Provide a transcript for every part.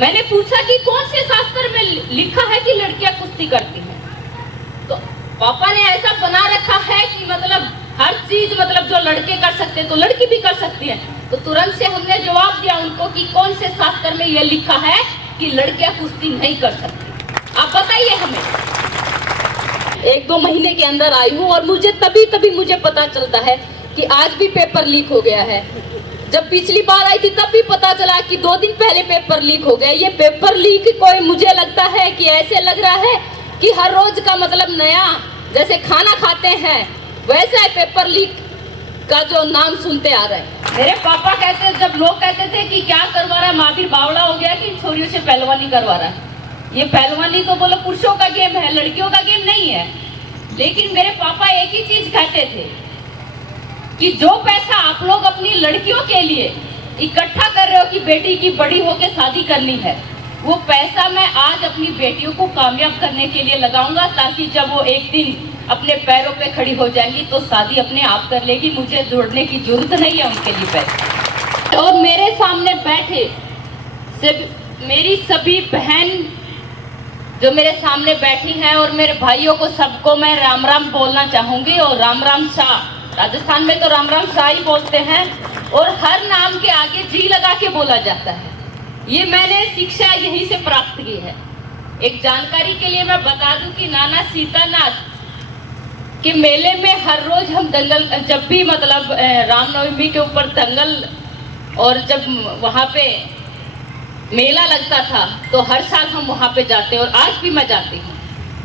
मैंने पूछा कि कौन से शास्त्र में लिखा है कि लड़कियां कुश्ती करती हैं, तो पापा ने ऐसा बना रखा है कि मतलब हर चीज मतलब जो लड़के कर सकते हैं तो लड़की भी कर सकती है। तो तुरंत से हमने जवाब दिया उनको कि कौन से शास्त्र में यह लिखा है कि लड़कियां कुश्ती नहीं कर सकती, आप बताइए हमें। 1-2 महीने के अंदर आई हूँ और मुझे तभी मुझे पता चलता है कि आज भी पेपर लीक हो गया है। जब पिछली बार आई थी तब भी पता चला कि 2 दिन पहले पेपर लीक हो गया। ये पेपर लीक कोई मुझे लगता है कि ऐसे लग रहा है कि हर रोज का मतलब नया, जैसे खाना खाते हैं वैसा है पेपर लीक का जो नाम सुनते आ रहे हैं। मेरे पापा कहते, जब लोग कहते थे कि क्या करवा रहा है, महावीर बावड़ा हो गया कि छोरियों से पहलवानी करवा रहा है। ये पहलवानी तो बोलो पुरुषों का गेम है, लड़कियों का गेम नहीं है। लेकिन मेरे पापा एक ही चीज कहते थे कि जो पैसा आप लोग अपनी लड़कियों के लिए इकट्ठा कर रहे हो कि बेटी की बड़ी होकर शादी करनी है, वो पैसा मैं आज अपनी बेटियों को कामयाब करने के लिए लगाऊंगा, ताकि जब वो एक दिन अपने पैरों पे खड़ी हो जाएंगी तो शादी अपने आप कर लेगी, मुझे जोड़ने की जरूरत नहीं है उनके लिए पैसे। और मेरे सामने बैठे मेरी सभी बहन जो मेरे सामने बैठी हैं और मेरे भाइयों को सबको मैं राम राम बोलना चाहूंगी। और राम राम शाह, राजस्थान में तो राम राम शाह ही बोलते हैं और हर नाम के आगे जी लगा के बोला जाता है। ये मैंने शिक्षा यहीं से प्राप्त की है। एक जानकारी के लिए मैं बता दूं कि नाना सीतानाथ के मेले में हर रोज हम दंगल, जब भी मतलब रामनवमी के ऊपर दंगल और जब वहाँ पे मेला लगता था तो हर साल हम वहाँ पे जाते और आज भी मैं जाती हूँ।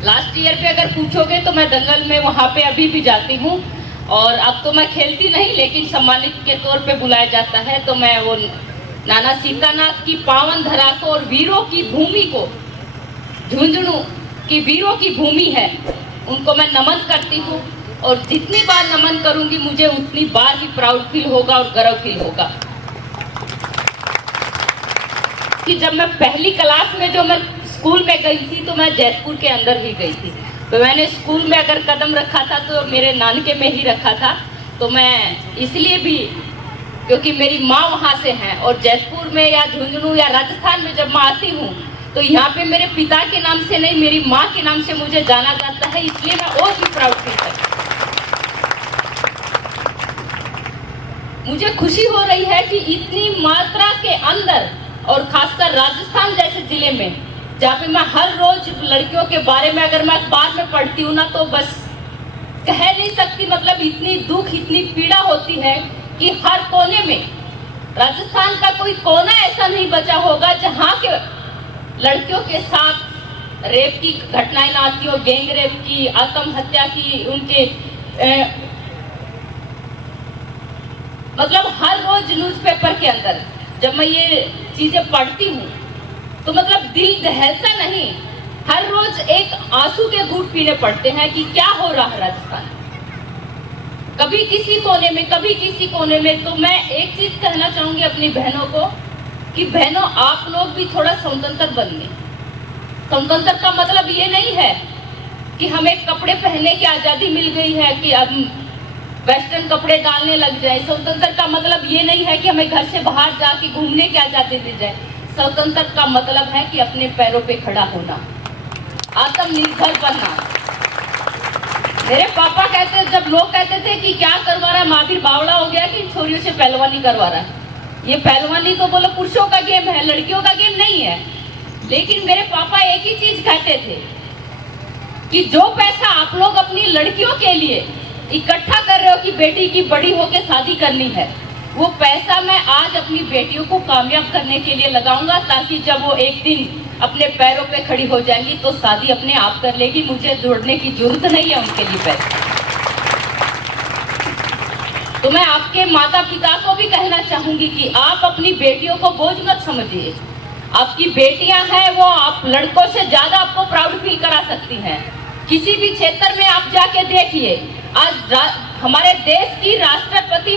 लास्ट ईयर पे अगर पूछोगे तो मैं दंगल में वहाँ पे अभी भी जाती हूँ। और अब तो मैं खेलती नहीं, लेकिन सम्मानित के तौर पे बुलाया जाता है तो मैं वो नाना सीतानाथ की पावन धरा को और वीरों की भूमि को, झुंझुनू की वीरों की भूमि है, उनको मैं नमन करती हूँ। और जितनी बार नमन करूंगी मुझे उतनी बार ही प्राउड फील होगा और गर्व फील होगा। कि जब मैं पहली क्लास में जो मैं स्कूल में गई थी तो मैं जयपुर के अंदर ही गई थी। तो मैंने स्कूल में अगर कदम रखा था तो मेरे नानके में ही रखा था। तो मैं इसलिए भी क्योंकि मेरी माँ वहाँ से हैं और जयपुर में या झुंझुनू या राजस्थान में जब मैं आती हूँ तो यहाँ पे मेरे पिता के नाम से नहीं, मेरी माँ के नाम से मुझे जाना जाता है, इसलिए मैं और भी प्राउड फील करती हूँ। मुझे खुशी हो रही है कि इतनी मात्रा के अंदर और खासकर राजस्थान जैसे जिले में, जहाँ पे मैं हर रोज लड़कियों के बारे में अगर मैं अखबार में पढ़ती हूँ ना तो बस कह नहीं सकती, मतलब इतनी दुख इतनी पीड़ा होती है कि हर कोने में, राजस्थान का कोई कोना ऐसा नहीं बचा होगा जहाँ के लड़कियों के साथ रेप की घटनाएं ना आती हो, गैंग रेप की, आत्महत्या की, उनके मतलब हर रोज न्यूज़पेपर के अंदर जब मैं ये चीजें पढ़ती हूँ तो मतलब दिल दहलता नहीं, हर रोज एक आंसू के घूंट पीने पड़ते हैं कि क्या हो रहा है राजस्थान, कभी किसी कोने में कभी किसी कोने में। तो मैं एक चीज कहना चाहूंगी अपनी बहनों को कि बहनों आप लोग भी थोड़ा स्वतंत्र बनिए। स्वतंत्र का मतलब ये नहीं है कि हमें कपड़े पहनने की आजादी मिल गई है कि अब वेस्टर्न कपड़े डालने लग जाए। स्वतंत्र का मतलब ये नहीं है कि हमें घर से बाहर जाके घूमने की आजादी दी जाए। स्वतंत्र का मतलब है कि अपने पैरों पे खड़ा होना, आत्मनिर्भर बनना। मेरे पापा कहते, जब लोग कहते थे कि क्या करवा रहा है, महावीर बावड़ा हो गया कि छोरियों से पहलवानी करवा रहा है। ये पहलवानी तो बोलो पुरुषों का गेम है, लड़कियों का गेम नहीं है। लेकिन मेरे पापा एक ही चीज कहते थे कि जो पैसा आप लोग अपनी लड़कियों के लिए इकट्ठा कर रहे हो कि बेटी की बड़ी होकर शादी करनी है, वो पैसा मैं आज अपनी बेटियों को कामयाब करने के लिए लगाऊंगा, ताकि जब वो एक दिन अपने पैरों पे खड़ी हो जाएंगी तो शादी अपने आप कर लेगी, मुझे जोड़ने की जरूरत नहीं है उनके लिए पैसे। तो मैं आपके माता पिता को भी कहना चाहूंगी कि आप अपनी बेटियों को बोझ मत समझिए। आपकी बेटियां हैं वो आप लड़कों से ज्यादा आपको प्राउड फील करा सकती हैं। किसी भी क्षेत्र में आप जाके देखिए, आज हमारे देश की राष्ट्रपति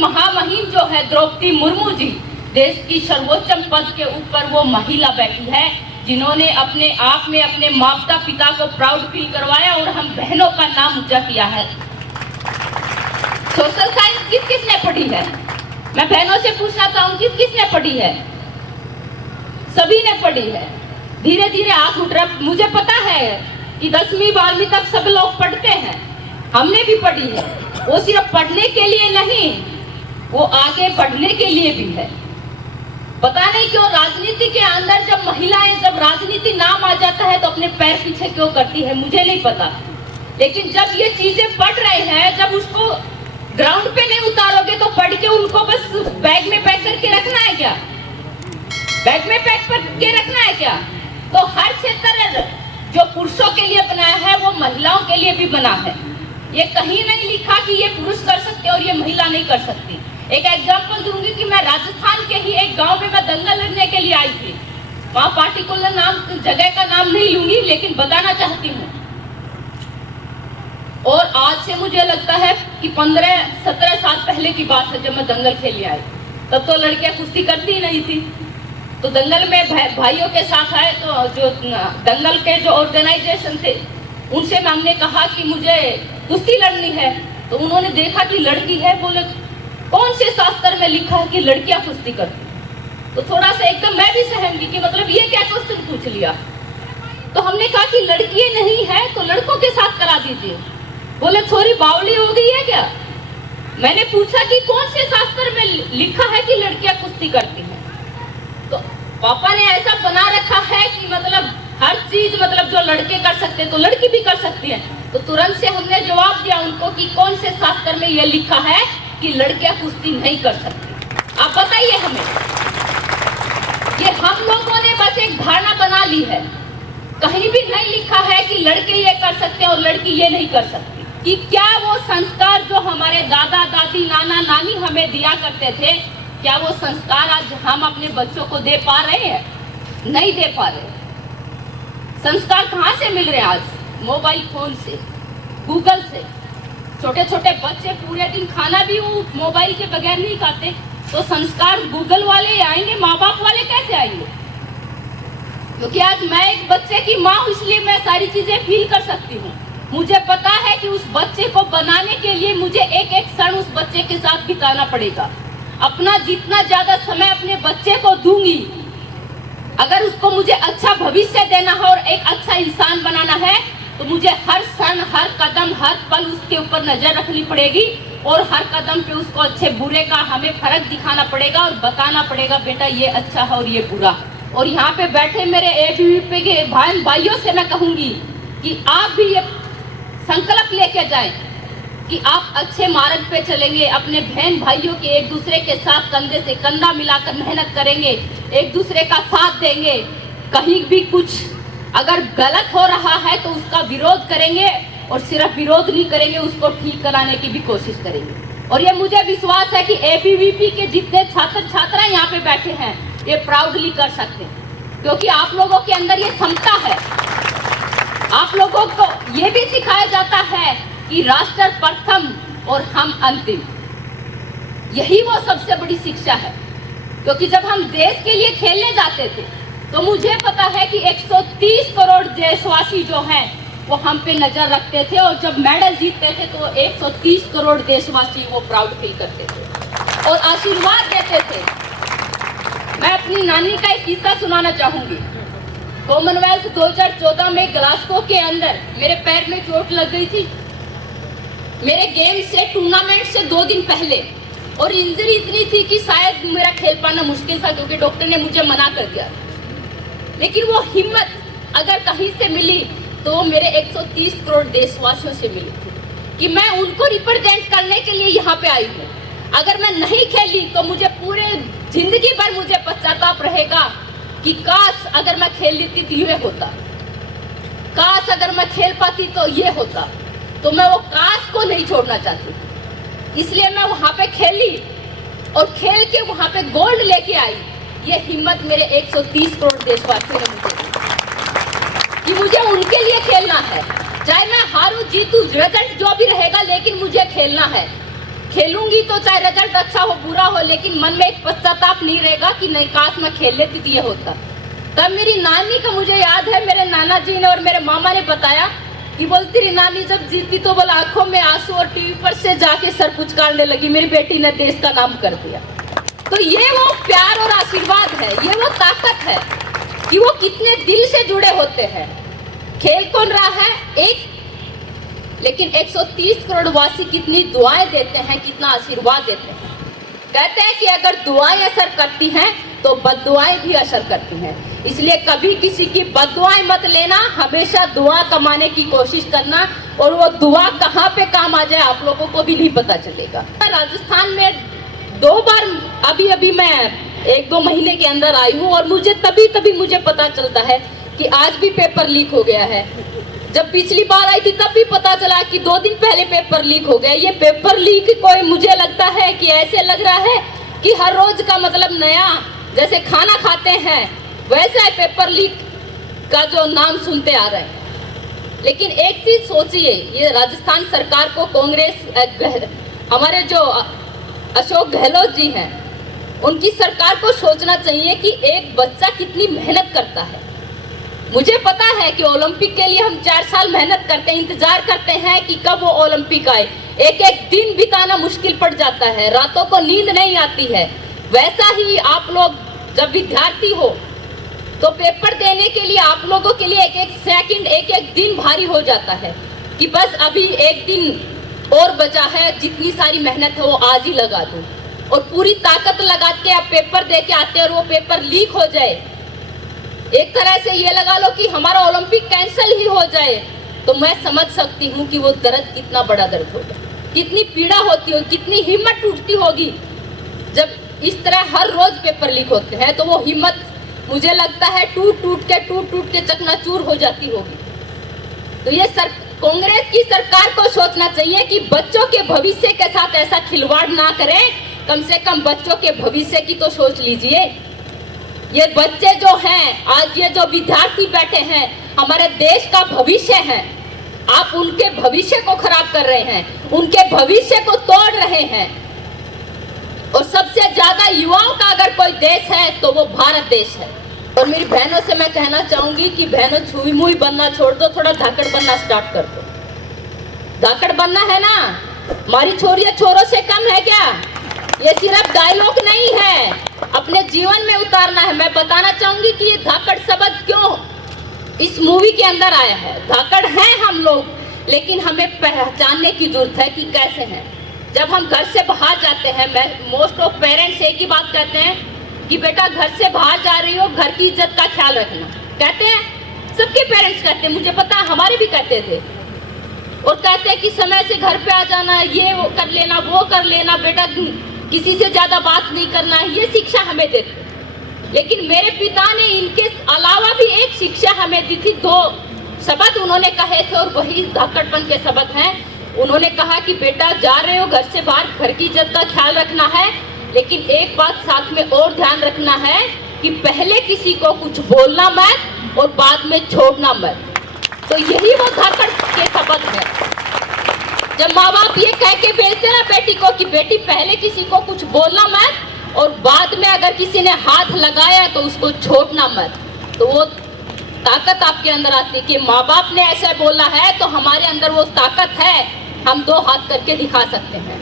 महामहिम जो है द्रौपदी मुर्मू जी, देश की सर्वोच्च पद के ऊपर वो महिला बैठी है जिन्होंने अपने आप में अपने माता पिता को प्राउड फील करवाया और हम बहनों का नाम ऊंचा किया है। सोशल साइंस किसने पढ़ी है? मैं बहनों से पूछना चाहूंगी किसने पढ़ी है? सभी ने पढ़ी है। धीरे धीरे हाथ उठ रहा। मुझे पता है कि 10वीं 12वीं तक सब लोग पढ़ते हैं, हमने भी पढ़ी है। वो सिर्फ पढ़ने के लिए नहीं, वो आगे बढ़ने के लिए भी है। पता नहीं क्यों राजनीति के अंदर जब महिलाएं, जब राजनीति नाम आ जाता है तो अपने पैर पीछे क्यों करती है, मुझे नहीं पता। लेकिन जब ये चीजें पढ़ रहे हैं, जब उसको ग्राउंड पे नहीं उतारोगे तो पढ़ के उनको बस बैग में पैक करके रखना है क्या? बैग में पैक करके रखना है क्या? तो हर क्षेत्र जो पुरुषों के लिए बनाया है वो महिलाओं के लिए भी बना है। ये कहीं नहीं लिखा कि ये पुरुष कर सकते और ये महिला नहीं कर सकती। एक एग्जांपल दूंगी कि मैं राजस्थान के ही एक गांव में मैं दंगल लड़ने के लिए आई थी। वहां पार्टिकुलर नाम, जगह का नाम नहीं लूंगी, लेकिन बताना चाहती हूँ। और आज से मुझे लगता है कि 15-17 साल पहले की बात है, जब मैं दंगल खेलने आई। तब तो लड़कियां कुश्ती करती ही नहीं थी। तो दंगल में भाइयों के साथ आए, तो जो दंगल के जो ऑर्गेनाइजेशन थे उनसे हमने कहा कि मुझे कुश्ती लड़नी है। तो उन्होंने देखा कि लड़की है, बोले कौन से शास्त्र में लिखा है कि लड़कियां कुश्ती करती? तो थोड़ा सा एकदम मैं भी सहमगी कि मतलब ये क्या क्वेश्चन पूछ लिया। तो हमने कहा कि लड़की नहीं है तो लड़कों के साथ करा दीजिए। बोले छोरी बावली हो गई है क्या? मैंने पूछा कि कौन से शास्त्र में लिखा है कि लड़कियां कुश्ती करती हैं? तो पापा ने ऐसा बना रखा है कि मतलब हर चीज मतलब जो लड़के कर सकते हैं तो लड़की भी कर सकती है। तो तुरंत से हमने जवाब दिया उनको कि कौन से शास्त्र में ये लिखा है कि लड़कियां कुश्ती नहीं कर सकती। आप बताइए हमें। ये हम लोगों ने बस एक धारणा बना ली है, कहीं भी नहीं लिखा है कि लड़के ये कर सकते हैं और लड़की ये नहीं कर सकती। कि क्या वो संस्कार जो हमारे दादा दादी नाना नानी हमें दिया करते थे, क्या वो संस्कार आज हम अपने बच्चों को दे पा रहे हैं? नहीं दे पा रहे। संस्कार कहाँ से मिल रहे हैं आज? मोबाइल फोन से, गूगल से। छोटे छोटे बच्चे पूरे दिन खाना भी वो मोबाइल के बगैर नहीं खाते। तो संस्कार गूगल वाले आएंगे, माँ बाप वाले कैसे आएंगे? क्योंकि आज मैं एक बच्चे की माँ हूँ, इसलिए मैं सारी चीजें फील कर सकती हूँ। मुझे पता है कि उस बच्चे को बनाने के लिए मुझे एक एक क्षण उस बच्चे के साथ बिताना पड़ेगा। अपना जितना ज्यादा समय अपने बच्चे को दूंगी, अगर उसको मुझे अच्छा भविष्य देना है और एक अच्छा इंसान बनाना है, तो मुझे हर क्षण, हर कदम, हर पल उसके ऊपर नजर रखनी पड़ेगी और हर कदम पे उसको अच्छे बुरे का हमें फर्क दिखाना पड़ेगा और बताना पड़ेगा बेटा ये अच्छा है और ये बुरा है। और यहाँ पे बैठे मेरे एबीवीपी के बहन भाइयों से मैं कहूंगी कि आप भी ये संकल्प लेके जाएं कि आप अच्छे मार्ग पे चलेंगे, अपने बहन भाइयों के एक दूसरे के साथ कंधे से कंधा मिलाकर मेहनत करेंगे, एक दूसरे का साथ देंगे। कहीं भी कुछ अगर गलत हो रहा है तो उसका विरोध करेंगे और सिर्फ विरोध नहीं करेंगे, उसको ठीक कराने की भी कोशिश करेंगे। और ये मुझे विश्वास है कि एबीवीपी के जितने छात्र छात्रा यहाँ पे बैठे हैं ये प्राउडली कर सकते हैं, क्योंकि आप लोगों के अंदर ये क्षमता है। आप लोगों को ये भी सिखाया जाता है कि राष्ट्र प्रथम और हम अंतिम। यही वो सबसे बड़ी शिक्षा है। क्योंकि जब हम देश के लिए खेलने जाते थे तो मुझे पता है कि 130 करोड़ देशवासी जो हैं वो हम पे नजर रखते थे, और जब मेडल जीतते थे तो 130 करोड़ देशवासी वो प्राउड फील करते थे और आशीर्वाद देते थे। मैं अपनी नानी का एक किस्सा सुनाना चाहूंगी। कॉमनवेल्थ 2014 में ग्लासगो के अंदर मेरे पैर में चोट लग गई थी, मेरे गेम से, टूर्नामेंट से 2 दिन पहले, और इंजरी इतनी थी कि शायद मेरा खेल पाना मुश्किल था, क्योंकि डॉक्टर ने मुझे मना कर दिया। लेकिन वो हिम्मत अगर कहीं से मिली तो मेरे 130 करोड़ देशवासियों से मिली कि मैं उनको रिप्रेजेंट करने के लिए यहाँ पे आई हूँ। अगर मैं नहीं खेली तो मुझे पूरे जिंदगी भर मुझे पश्चाताप रहेगा कि काश अगर मैं खेल लेती तो ये होता, काश अगर मैं खेल पाती तो ये होता। तो मैं वो काश को नहीं छोड़ना चाहती, इसलिए मैं वहाँ पे खेली और खेल के वहाँ पे गोल्ड लेके आई। ये हिम्मत मेरे 130 करोड़ देशवासियों ने मुझे दी कि मुझे उनके लिए खेलना है। चाहे मैं हारूं जीतूं, रिजल्ट जो भी रहेगा, लेकिन मुझे खेलना है। खेलूंगी तो चाहे रिजल्ट अच्छा हो बुरा हो, लेकिन मन में एक पश्चाताप नहीं रहेगा कि नहीं काश मैं खेल लेती तो ये होता। तब मेरी नानी का मुझे याद है, मेरे नाना जी ने और मेरे मामा ने बताया कि बोलती रही नानी जब जीती तो बोला आंखों में आंसू और टीवी पर से जाके सर पुचकारने लगी, मेरी बेटी ने देश का नाम कर दिया। तो ये वो प्यार और आशीर्वाद है, ये वो ताकत है कि वो कितने दिल से जुड़े होते हैं। खेल कौन रहा है एक, लेकिन 130 करोड़ वासी कितनी दुआएं देते हैं, कितना आशीर्वाद देते हैं। कहते हैं कि अगर दुआएं असर करती हैं तो बद्दुआएं भी असर करती हैं, इसलिए कभी किसी की बद्दुआएं मत लेना, हमेशा दुआ कमाने की कोशिश करना, और वो दुआ कहाँ पे काम आ जाए आप लोगों को भी नहीं पता चलेगा। राजस्थान में 2 बार अभी मैं 1-2 महीने के अंदर आई हूँ, और मुझे तभी मुझे पता चलता है कि आज भी पेपर लीक हो गया है। जब पिछली बार आई थी तब भी पता चला कि 2 दिन पहले पेपर लीक हो गया। ये पेपर लीक कोई, मुझे लगता है कि ऐसे लग रहा है कि हर रोज का मतलब नया, जैसे खाना खाते हैं वैसा है पेपर लीक का जो नाम सुनते आ रहे हैं। लेकिन एक चीज सोचिए, ये राजस्थान सरकार को, कांग्रेस, हमारे जो अशोक गहलोत जी हैं, उनकी सरकार को सोचना चाहिए कि एक बच्चा कितनी मेहनत करता है। मुझे पता है कि ओलंपिक के लिए हम 4 साल मेहनत करते हैं, इंतजार करते हैं कि कब वो ओलंपिक आए। एक दिन बिताना मुश्किल पड़ जाता है, रातों को नींद नहीं आती है। वैसा ही आप लोग जब विद्यार्थी हो तो पेपर देने के लिए आप लोगों के लिए एक सेकंड, एक दिन भारी हो जाता है कि बस अभी 1 दिन और बचा है, जितनी सारी मेहनत है वो आज ही लगा दूं, और पूरी ताकत लगा के आप पेपर दे के आते हैं और वो पेपर लीक हो जाए। एक तरह से ये लगा लो कि हमारा ओलंपिक कैंसिल ही हो जाए, तो मैं समझ सकती हूँ कि वो दर्द कितना बड़ा दर्द होगा, कितनी पीड़ा होती होगी, कितनी हिम्मत टूटती होगी। जब इस तरह हर रोज पेपर लीक होते हैं तो वो हिम्मत, मुझे लगता है टूट के चकनाचूर हो जाती होगी। तो ये कांग्रेस की सरकार को सोचना चाहिए कि बच्चों के भविष्य के साथ ऐसा खिलवाड़ ना करें। कम से कम बच्चों के भविष्य की तो सोच लीजिए। ये बच्चे जो हैं, आज ये जो विद्यार्थी बैठे हैं, हमारे देश का भविष्य है। आप उनके भविष्य को खराब कर रहे हैं, उनके भविष्य को तोड़ रहे हैं। और सबसे ज्यादा युवाओं का अगर कोई देश है तो वो भारत देश है। और मेरी बहनों से मैं कहना चाहूंगी कि बहनों, छुई मुई बनना छोड़ दो, थोड़ा धाकड़ बनना स्टार्ट कर दो। धाकड़ बनना है ना, हमारी छोरियां छोरों से कम है क्या? ये सिर्फ डायलॉग नहीं है, अपने जीवन में उतारना है। मैं बताना चाहूंगी कि ये धाकड़ शब्द क्यों इस मूवी के अंदर आया है। धाकड़ हैं हम लोग, लेकिन हमें पहचानने की जरूरत है कि कैसे हैं। जब हम घर से बाहर जाते हैं, मोस्ट ऑफ पेरेंट्स एक ही बात कहते हैं कि बेटा घर से बाहर जा रही हो, घर की इज्जत का ख्याल रखना। कहते हैं, सबके पेरेंट्स कहते हैं, मुझे पता है हमारे भी कहते थे। और कहते हैं कि समय से घर पे आ जाना, ये वो कर लेना, वो कर लेना, बेटा किसी से ज्यादा बात नहीं करना है, ये शिक्षा हमें देते। लेकिन मेरे पिता ने इनके अलावा भी एक शिक्षा हमें दी थी। 2 शब्द उन्होंने कहे थे और वही धाकड़पन के शब्द हैं। उन्होंने कहा कि बेटा जा रहे हो घर से बाहर, घर की इज्जत का ख्याल रखना है, लेकिन एक बात साथ में और ध्यान रखना है कि पहले किसी को कुछ बोलना मत और बाद में छोड़ना मत। तो यही वो धाकड़ के शब्द है। जब माँ बाप ये कह के भेजते ना बेटी को कि बेटी पहले किसी को कुछ बोलना मत और बाद में अगर किसी ने हाथ लगाया तो उसको छोड़ना मत, तो वो ताकत आपके अंदर आती है कि माँ बाप ने ऐसा बोला है तो हमारे अंदर वो ताकत है, हम 2 हाथ करके दिखा सकते हैं।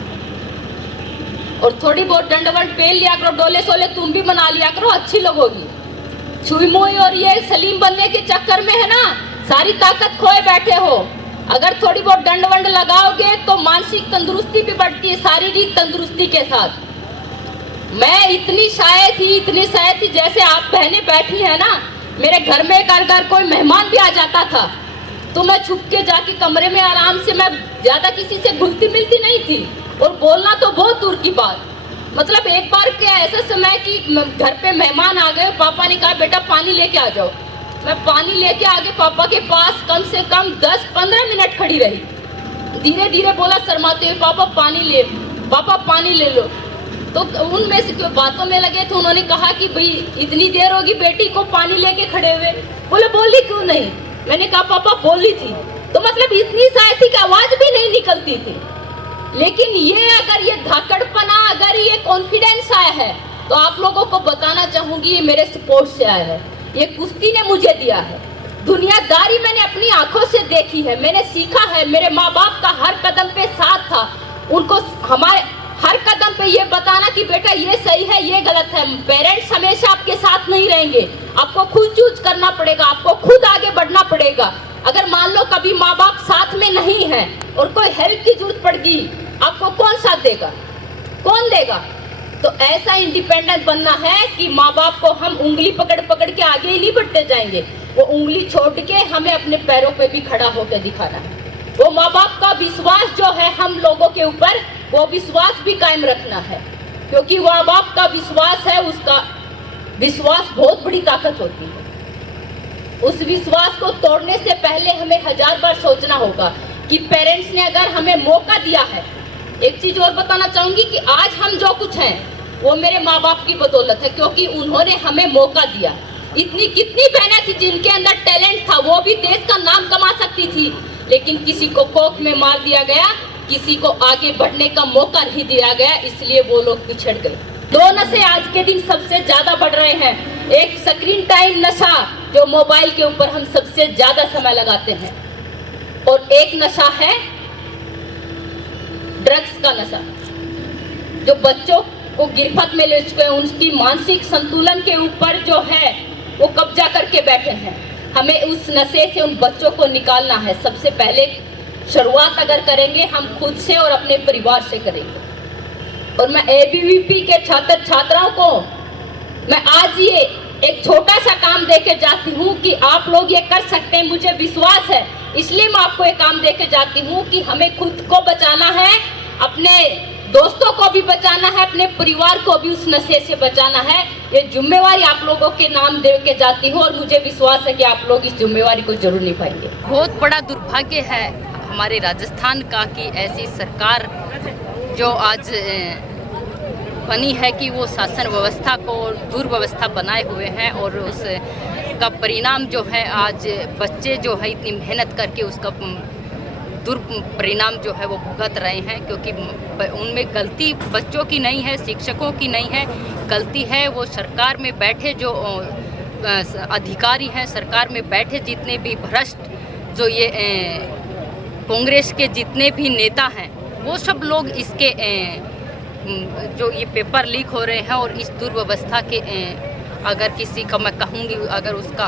और थोड़ी बहुत दंडवत पेल लिया करो, डोले सोले तुम भी बना लिया करो, अच्छी लगोगी। छुई मुई और ये सलीम बनने के चक्कर में है ना, सारी ताकत खोए बैठे हो। अगर थोड़ी बहुत दंड वंड लगाओगे तो मानसिक तंदुरुस्ती भी बढ़ती है शारीरिक तंदुरुस्ती के साथ। मैं इतनी शायद थी जैसे आप बहनें बैठी है ना, मेरे घर में अगर कोई मेहमान भी आ जाता था तो मैं छुप के जाके कमरे में आराम से, मैं ज्यादा किसी से घुलती मिलती नहीं थी और बोलना तो बहुत दूर की बात। मतलब एक बार क्या ऐसा समय कि घर पे मेहमान आ गए, पापा ने कहा बेटा पानी लेके आ जाओ। मैं पानी लेके आगे पापा के पास कम से कम 10-15 मिनट खड़ी रही। धीरे धीरे बोला शर्माते हुए, पापा पानी ले लो। तो उनमें से क्यों बातों में लगे थे, उन्होंने कहा कि भाई इतनी देर होगी बेटी को पानी लेके खड़े हुए। बोले बोली क्यों नहीं? मैंने कहा पापा बोली थी। तो मतलब इतनी शायद थी कि आवाज भी नहीं निकलती थी। लेकिन ये अगर ये धाकड़पना, अगर ये कॉन्फिडेंस आया है तो आप लोगों को बताना चाहूंगी ये मेरे सपोर्ट से आया है, ये कुश्ती ने मुझे दिया है। दुनियादारी मैंने अपनी आंखों से देखी है, मैंने सीखा है। मेरे माँ बाप का हर कदम पे साथ था, उनको हर कदम पे ये बताना कि बेटा ये सही है, ये गलत है। पेरेंट्स हमेशा आपके साथ नहीं रहेंगे, आपको खुद चूज करना पड़ेगा, आपको खुद आगे बढ़ना पड़ेगा। अगर मान लो कभी माँ बाप साथ में नहीं है और कोई हेल्प की जरूरत पड़गी, आपको कौन साथ देगा, कौन देगा? तो ऐसा इंडिपेंडेंट बनना है कि माँ बाप को हम उंगली पकड़ पकड़ के आगे ही नहीं बढ़ते जाएंगे, वो उंगली छोड़ के हमें अपने पैरों पे भी खड़ा होकर दिखाना है। वो माँ बाप का विश्वास जो है हम लोगों के ऊपर, वो विश्वास भी कायम रखना है, क्योंकि माँ बाप का विश्वास है, उसका विश्वास बहुत बड़ी ताकत होती है। उस विश्वास को तोड़ने से पहले हमें 1000 बार सोचना होगा कि पेरेंट्स ने अगर हमें मौका दिया है। एक चीज और बताना चाहूंगी कि आज हम जो कुछ हैं वो मेरे माँ बाप की बदौलत है, क्योंकि उन्होंने हमें मौका दिया। इतनी कितनी बहनें थी जिनके अंदर टैलेंट था, वो भी देश का नाम कमा सकती थी, लेकिन किसी को कोख में मार दिया गया, किसी को आगे बढ़ने का मौका नहीं दिया गया, इसलिए वो लोग पिछड़ गए। 2 नशे आज के दिन सबसे ज्यादा बढ़ रहे हैं। एक स्क्रीन टाइम नशा, जो मोबाइल के ऊपर हम सबसे ज्यादा समय लगाते हैं, और एक नशा है ड्रग्स का नशा, जो बच्चों को गिरफ्त में ले चुके हैं, उनकी मानसिक संतुलन के ऊपर जो है वो कब्जा करके बैठे हैं। हमें उस नशे से उन बच्चों को निकालना है। सबसे पहले शुरुआत अगर करेंगे हम खुद से और अपने परिवार से करेंगे। और मैं एबीवीपी के छात्र छात्राओं को मैं आज ये एक छोटा सा काम देके जाती हूँ कि आप लोग ये कर सकते हैं, मुझे विश्वास है, इसलिए मैं आपको एक काम देके जाती हूँ कि हमें खुद को बचाना है, अपने दोस्तों को भी बचाना है, अपने परिवार को भी उस नशे से बचाना है। ये जिम्मेवारी आप लोगों के नाम दे के जाती हूँ और मुझे विश्वास है कि आप लोग इस जिम्मेवारी को जरूर निभाएंगे। बहुत बड़ा दुर्भाग्य है हमारे राजस्थान का कि ऐसी सरकार जो आज बनी है कि वो शासन व्यवस्था को दुर्व्यवस्था बनाए हुए हैं, और उस का परिणाम जो है आज बच्चे जो है इतनी मेहनत करके उसका दुष्परिणाम जो है वो भुगत रहे हैं, क्योंकि उनमें गलती बच्चों की नहीं है, शिक्षकों की नहीं है, गलती है वो सरकार में बैठे जो अधिकारी हैं, सरकार में बैठे जितने भी भ्रष्ट जो ये कांग्रेस के जितने भी नेता हैं, वो सब लोग इसके जो ये पेपर लीक हो रहे हैं और इस दुर्व्यवस्था के अगर किसी का मैं कहूँगी, अगर उसका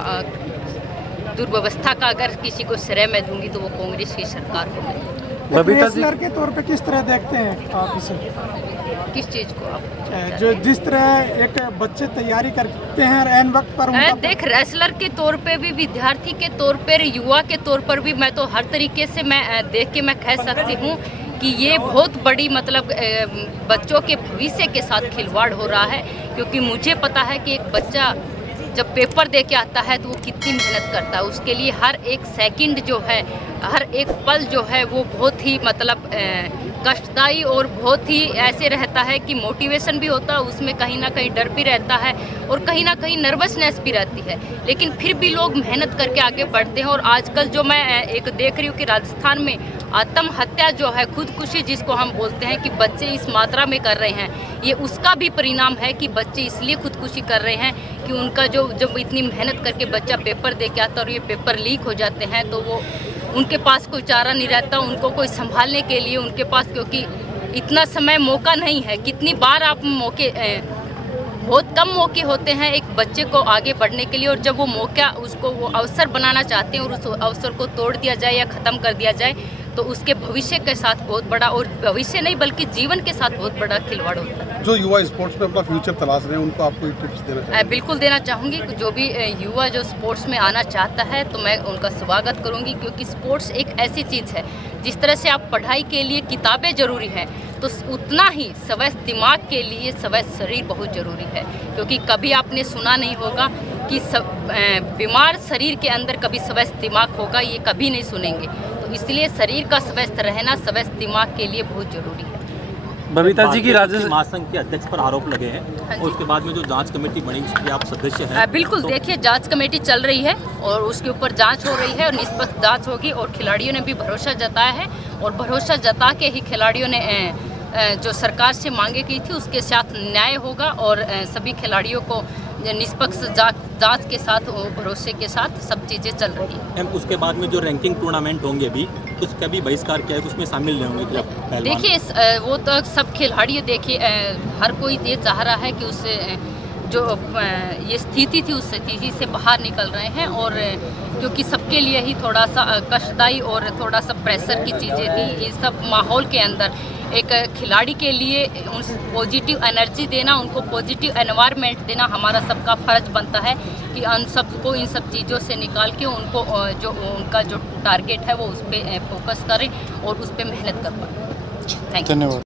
दुर्व्यवस्था का अगर किसी को श्रेय मैं दूंगी तो वो कांग्रेस की सरकार को मैं। रेसलर के तौर पे किस तरह देखते हैं आप इसे? किस चीज़ को आप? जो जिस तरह एक बच्चे तैयारी करते हैं एन वक्त पर देख, रेसलर के तौर पे भी, विद्यार्थी के तौर पर, युवा के तौर पर भी मैं तो हर तरीके से मैं देख के मैं कह सकती हूँ कि ये बहुत बड़ी मतलब बच्चों के भविष्य के साथ खिलवाड़ हो रहा है, क्योंकि मुझे पता है कि एक बच्चा जब पेपर दे के आता है तो वो कितनी मेहनत करता है, उसके लिए हर एक सेकंड जो है, हर एक पल जो है वो बहुत ही मतलब कष्टदायी और बहुत ही ऐसे रहता है कि मोटिवेशन भी होता है, उसमें कहीं ना कहीं डर भी रहता है और कहीं ना कहीं नर्वसनेस भी रहती है, लेकिन फिर भी लोग मेहनत करके आगे बढ़ते हैं। और आजकल जो मैं एक देख रही हूँ कि राजस्थान में आत्महत्या जो है, खुदकुशी जिसको हम बोलते हैं कि बच्चे इस मात्रा में कर रहे हैं, ये उसका भी परिणाम है कि बच्चे इसलिए खुदकुशी कर रहे हैं कि उनका जो जब इतनी मेहनत करके बच्चा पेपर दे के आता और ये पेपर लीक हो जाते हैं तो वो उनके पास कोई चारा नहीं रहता, उनको कोई संभालने के लिए उनके पास, क्योंकि इतना समय मौका नहीं है। कितनी बार आप मौके बहुत कम मौके होते हैं एक बच्चे को आगे बढ़ने के लिए, और जब वो मौका उसको वो अवसर बनाना चाहते हैं और उस अवसर को तोड़ दिया जाए या ख़त्म कर दिया जाए तो उसके भविष्य के साथ बहुत बड़ा, और भविष्य नहीं बल्कि जीवन के साथ बहुत बड़ा खिलवाड़ होता है। जो युवा स्पोर्ट्स में अपना फ्यूचर तलाश रहे हैं उनको आपको टिप्स देना चाहिए? बिल्कुल देना चाहूँगी। जो भी युवा जो स्पोर्ट्स में आना चाहता है तो मैं उनका स्वागत करूँगी, क्योंकि स्पोर्ट्स एक ऐसी चीज़ है जिस तरह से आप पढ़ाई के लिए किताबें ज़रूरी हैं तो उतना ही स्वस्थ दिमाग के लिए स्वस्थ शरीर बहुत ज़रूरी है, क्योंकि कभी आपने सुना नहीं होगा कि बीमार शरीर के अंदर कभी स्वस्थ दिमाग होगा, ये कभी नहीं सुनेंगे। तो इसलिए शरीर का स्वस्थ रहना स्वस्थ दिमाग के लिए बहुत ज़रूरी है। बबीता जी की राजस्थान महासंघ के अध्यक्ष पर आरोप लगे हैं, हाँ, और उसके बाद में जो जांच कमेटी बनी उसकी आप सदस्य हैं। बिल्कुल तो देखिए, जांच कमेटी चल रही है और उसके ऊपर जांच हो रही है और निष्पक्ष जांच होगी, और खिलाड़ियों ने भी भरोसा जताया है, और भरोसा जता के ही खिलाड़ियों ने जो सरकार से मांगे की थी उसके साथ न्याय होगा, और सभी खिलाड़ियों को निष्पक्ष जांच के साथ और भरोसे के साथ सब चीज़ें चल रही हैं। मैम उसके बाद में जो रैंकिंग टूर्नामेंट होंगे अभी उसका भी बहिष्कार किया है, उसमें शामिल नहीं होंगे क्या पहलवान? देखिए वो तो सब खिलाड़ी देखिए हर कोई ये चाह रहा है कि उससे जो ये स्थिति थी उस स्थिति से बाहर निकल रहे हैं, और क्योंकि सबके लिए ही थोड़ा सा कष्टदायी और थोड़ा सा प्रेशर की चीज़ें थी, इस सब माहौल के अंदर एक खिलाड़ी के लिए उन पॉजिटिव एनर्जी देना, उनको पॉजिटिव एनवायरनमेंट देना हमारा सबका फ़र्ज बनता है कि उन सबको इन सब चीज़ों से निकाल के उनको जो उनका जो टारगेट है वो उस पर फोकस करें और उस पर मेहनत कर पाएँ। Thank you.